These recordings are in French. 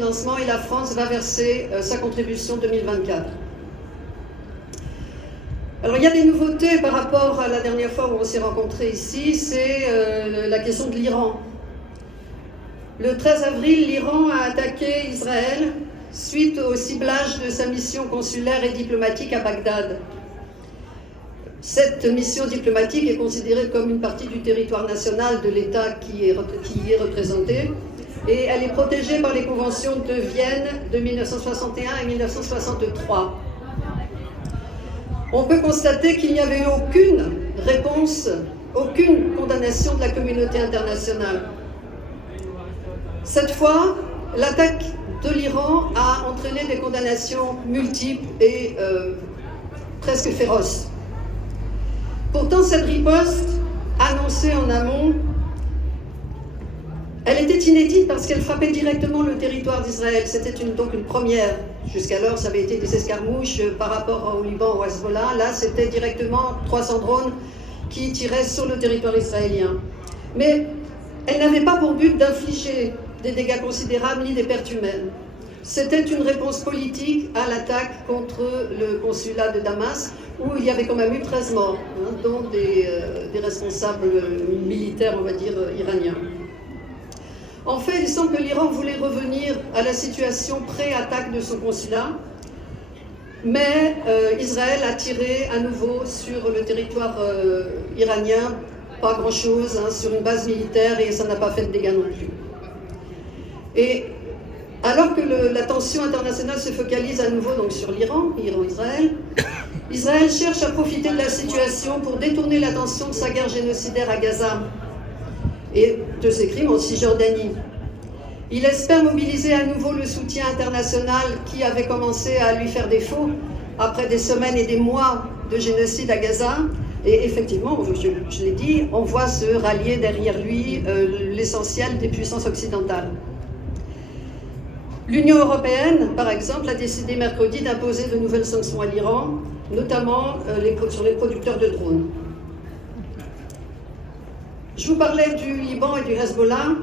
financement et la France va verser sa contribution 2024. Alors il y a des nouveautés par rapport à la dernière fois où on s'est rencontrés ici, c'est la question de l'Iran. Le 13 avril, l'Iran a attaqué Israël suite au ciblage de sa mission consulaire et diplomatique à Bagdad. Cette mission diplomatique est considérée comme une partie du territoire national de l'État qui y est représenté et elle est protégée par les conventions de Vienne de 1961 et 1963. On peut constater qu'il n'y avait eu aucune réponse, aucune condamnation de la communauté internationale. Cette fois, l'attaque de l'Iran a entraîné des condamnations multiples et presque féroces. Pourtant, cette riposte, annoncée en amont, elle était inédite parce qu'elle frappait directement le territoire d'Israël. C'était donc une première. Jusqu'alors, ça avait été des escarmouches par rapport au Liban, au Hezbollah. Là, c'était directement 300 drones qui tiraient sur le territoire israélien. Mais elle n'avait pas pour but d'infliger des dégâts considérables ni des pertes humaines. C'était une réponse politique à l'attaque contre le consulat de Damas, où il y avait quand même eu 13 morts, dont des responsables militaires, on va dire, iraniens. En fait, il semble que l'Iran voulait revenir à la situation pré-attaque de son consulat, mais Israël a tiré à nouveau sur le territoire iranien, pas grand-chose, sur une base militaire, et ça n'a pas fait de dégâts non plus. Et alors que la tension internationale se focalise à nouveau donc, sur l'Iran, Iran-Israël, Israël cherche à profiter de la situation pour détourner l'attention de sa guerre génocidaire à Gaza et de ses crimes en Cisjordanie. Il espère mobiliser à nouveau le soutien international qui avait commencé à lui faire défaut après des semaines et des mois de génocide à Gaza. Et effectivement, je l'ai dit, on voit se rallier derrière lui l'essentiel des puissances occidentales. L'Union européenne, par exemple, a décidé mercredi d'imposer de nouvelles sanctions à l'Iran, notamment sur les producteurs de drones. Je vous parlais du Liban et du Hezbollah.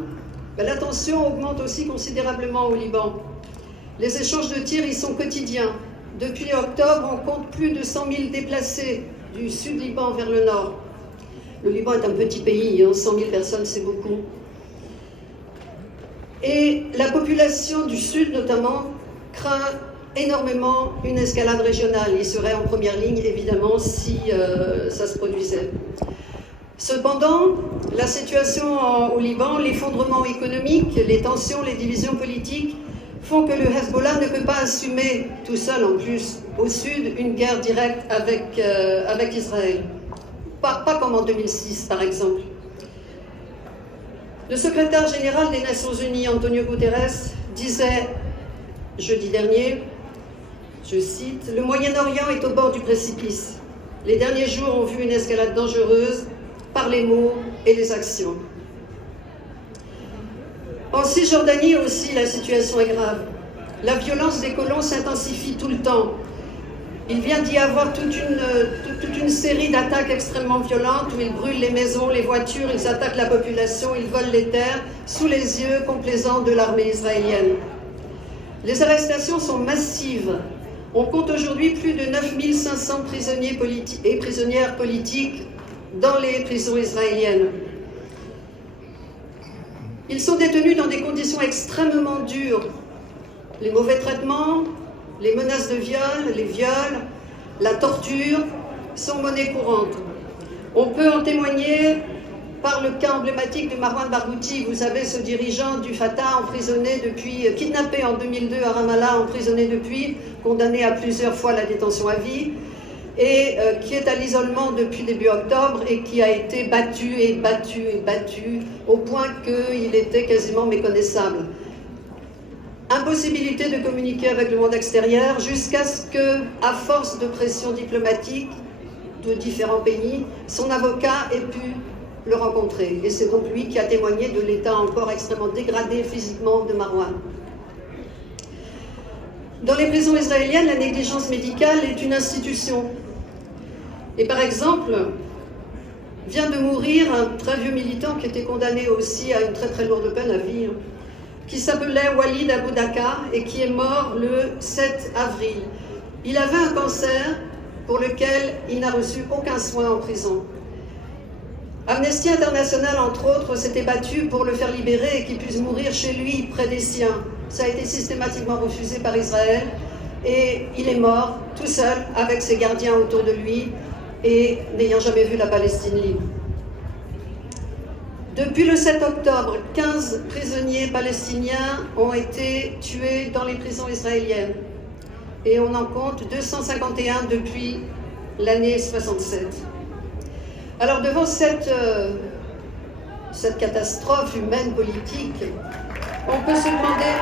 La tension augmente aussi considérablement au Liban. Les échanges de tirs y sont quotidiens. Depuis octobre, on compte plus de 100 000 déplacés du sud Liban vers le nord. Le Liban est un petit pays, 100 000 personnes, c'est beaucoup. Et la population du sud, notamment, craint énormément une escalade régionale. Il serait en première ligne, évidemment, si ça se produisait. Cependant, la situation au Liban, l'effondrement économique, les tensions, les divisions politiques font que le Hezbollah ne peut pas assumer tout seul, en plus, au sud, une guerre directe avec Israël. Pas comme en 2006, par exemple. Le secrétaire général des Nations Unies, Antonio Guterres, disait jeudi dernier, je cite, « Le Moyen-Orient est au bord du précipice. Les derniers jours ont vu une escalade dangereuse par les mots et les actions. » En Cisjordanie aussi, la situation est grave. La violence des colons s'intensifie tout le temps. Il vient d'y avoir toute une série d'attaques extrêmement violentes où ils brûlent les maisons, les voitures, ils attaquent la population, ils volent les terres sous les yeux complaisants de l'armée israélienne. Les arrestations sont massives. On compte aujourd'hui plus de 9500 prisonniers et prisonnières politiques dans les prisons israéliennes. Ils sont détenus dans des conditions extrêmement dures. Les mauvais traitements, les menaces de viol, les viols, la torture sont monnaie courante. On peut en témoigner par le cas emblématique de Marwan Barghouti, vous savez, ce dirigeant du Fatah emprisonné depuis, kidnappé en 2002 à Ramallah, emprisonné depuis, condamné à plusieurs fois la détention à vie, et qui est à l'isolement depuis début octobre et qui a été battu et battu et battu au point qu'il était quasiment méconnaissable. Impossibilité de communiquer avec le monde extérieur jusqu'à ce que, à force de pression diplomatique de différents pays, son avocat ait pu le rencontrer. Et c'est donc lui qui a témoigné de l'état encore extrêmement dégradé physiquement de Marwan. Dans les prisons israéliennes, la négligence médicale est une institution. Et par exemple, vient de mourir un très vieux militant qui était condamné aussi à une très très lourde peine à vie, qui s'appelait Walid Abou Daka et qui est mort le 7 avril. Il avait un cancer pour lequel il n'a reçu aucun soin en prison. Amnesty International, entre autres, s'était battu pour le faire libérer et qu'il puisse mourir chez lui, près des siens. Ça a été systématiquement refusé par Israël et il est mort tout seul avec ses gardiens autour de lui et n'ayant jamais vu la Palestine libre. Depuis le 7 octobre, 15 prisonniers palestiniens ont été tués dans les prisons israéliennes et on en compte 251 depuis l'année 67. Alors devant cette catastrophe humaine politique, on peut se demander